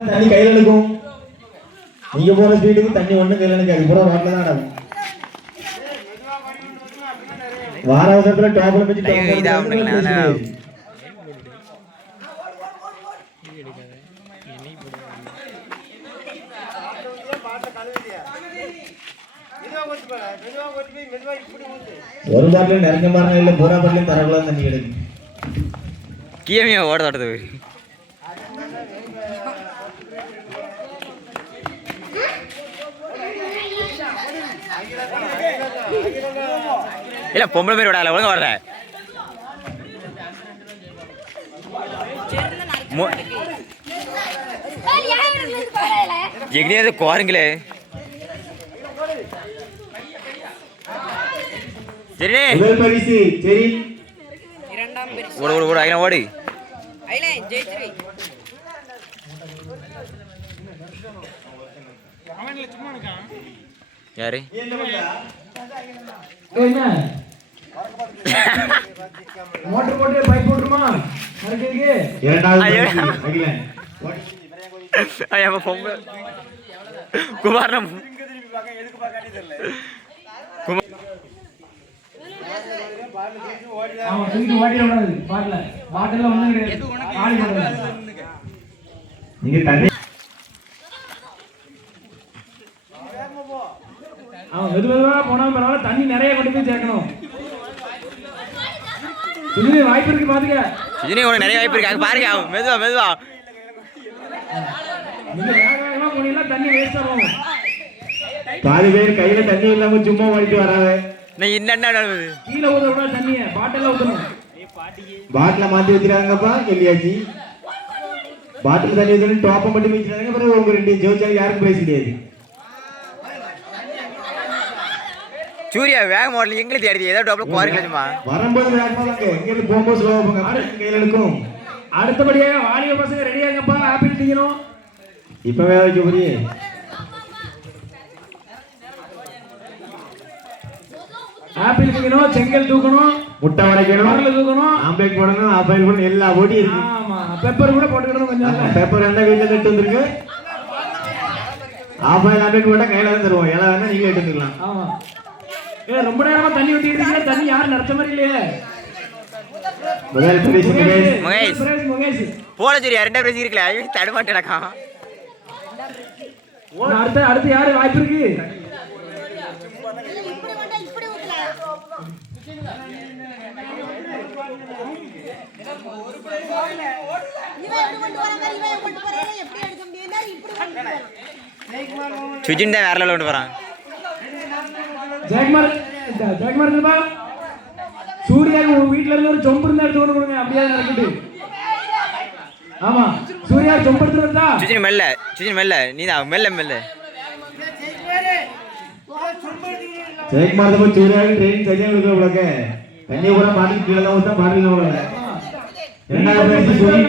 தண்ணி கையில எடுக்கும். நீங்க போற ஸ்பீடுக்கு தண்ணி ஒண்ணும் கையில எடுக்காது. பூரா ரோட்ல தான் நடக்கும். வார அவசரத்துல டோப்ல வச்சு ஒரு பாட்டில் நிறைஞ்ச மாதிரி இல்ல பூரா பாட்டிலும் தரக்குலாம் தண்ணி கிடைக்கும் கீழே ஓட தோட்டது இல்ல பொம்பளை பேர் விடாத ஒழுங்கா வர்ற. எங்கேயாவது குவாருங்களே. சரி ஓடு ஓடு ஓடு அங்கே ஓடு. ஜெயிச்சிரு. யாரு என்ன? மோட்டர் போட்டு பைப் இரண்டாவது ஐயோ. குமாரம் தூக்கிட்டு ஓட்டிட கூடாது பாட்டில பாட்டில ஒண்ணும் கிடையாது ஆடி போடுறது நீங்க தண்ணி அவன் வெது வெதுவா போனா பரவாயில்ல தண்ணி நிறைய கொண்டு போய் சேர்க்கணும். சுஜினி வாய்ப்பு இருக்கு பாத்துக்க. இதுனே உனக்கு நிறைய வாய்ப்பு இருக்கு. அங்க பாருங்க அவன் மெதுவா மெதுவா. தண்ணி வேஸ்ட் ஆகும் பாதி பேர் கையில தண்ணி இல்லாம சும்மா ஓடிட்டு வராங்க. நான் என்ன நடக்குது கீழே ஊத விட தண்ணிய பாட்டில ஊத்தணும். பாட்டில மாத்தி வச்சிருக்காங்கப்பா சொல்லியாச்சு பாட்டில் தண்ணி ஊற்றணும் டோப்பை மட்டும் வச்சிருக்காங்க பிறகு உங்க ரெண்டு ஜோதிச்சாலும் யாருக்கும் பேச கிடையாது சூர்யா வேக மாடல் எங்களை தேடி ஏதோ டோப்ல குவாரிக்கல சும்மா. வரும்போது வேகமா வாங்க எங்க இருந்து போகும்போது ஸ்லோவா போங்க. பாட்டில் கையில எடுக்கும். அடுத்தபடியாக வாலிப பசங்க ரெடியாங்கப்பா ஆப்பிள் திங்கணும் இப்பவே வைக்க புரியே ஆப்பிள் திங்கணும் செங்கல் தூக்கணும். முட்டை உடைக்கணும் கடலை தூக்கணும். ஆம்லேட் போடணும் ஆயில் போடணும் எல்லா போட்டி இருக்கு. ஆமா. பெப்பர் கூட போட்டுக்கணும் கொஞ்சம். பேப்பர் ரெண்டா வீட்டுல நட்டு வந்திருக்கு. ஆஃப் ஆயில் ஆம்லேட் போட்டா கையில தான் தருவோம். எல்லாம் வேணா நீங்க எடுத்து வந்துக்கலாம் ஆமா. ஏ ரொம்ப நேரமா தண்ணி ஊத்திட்டு இருக்கீங்க தண்ணி யாரும் நடத்த மாதிரி இல்லையே. முதல் பரிசு முகேஷ். முகேஷ். போல சூர்யா ரெண்டாவது பேசி இருக்கல ஐயோ தடுமாட்டு நடக்கான் அடுத்து அடுத்து யாரு வாய்ப்பு இருக்கு? சுஜின் தான் வேற லெவலில் கொண்டு போறான். ஜெயக்குமார் ஜெயக்குமார் இருப்பா சூர்யா உங்க வீட்ல இருந்து ஒரு சொம்பு இருந்தா எடுத்து கொண்டு கொடுங்க அப்படியே நடக்குது ஆமா சூர்யா சொம்பு எடுத்து வந்தா? சுஜின் மெல்ல சுஜின் மெல்ல நீ தான் மெல்ல மெல்ல. ஜெயக்குமார் தான் போய் சூர்யாவுக்கு ட்ரெயின் சரியா கொடுக்க உலக தண்ணி கூட பாட்டில் கீழே தான் ஊத்தா தான் உலக சுனி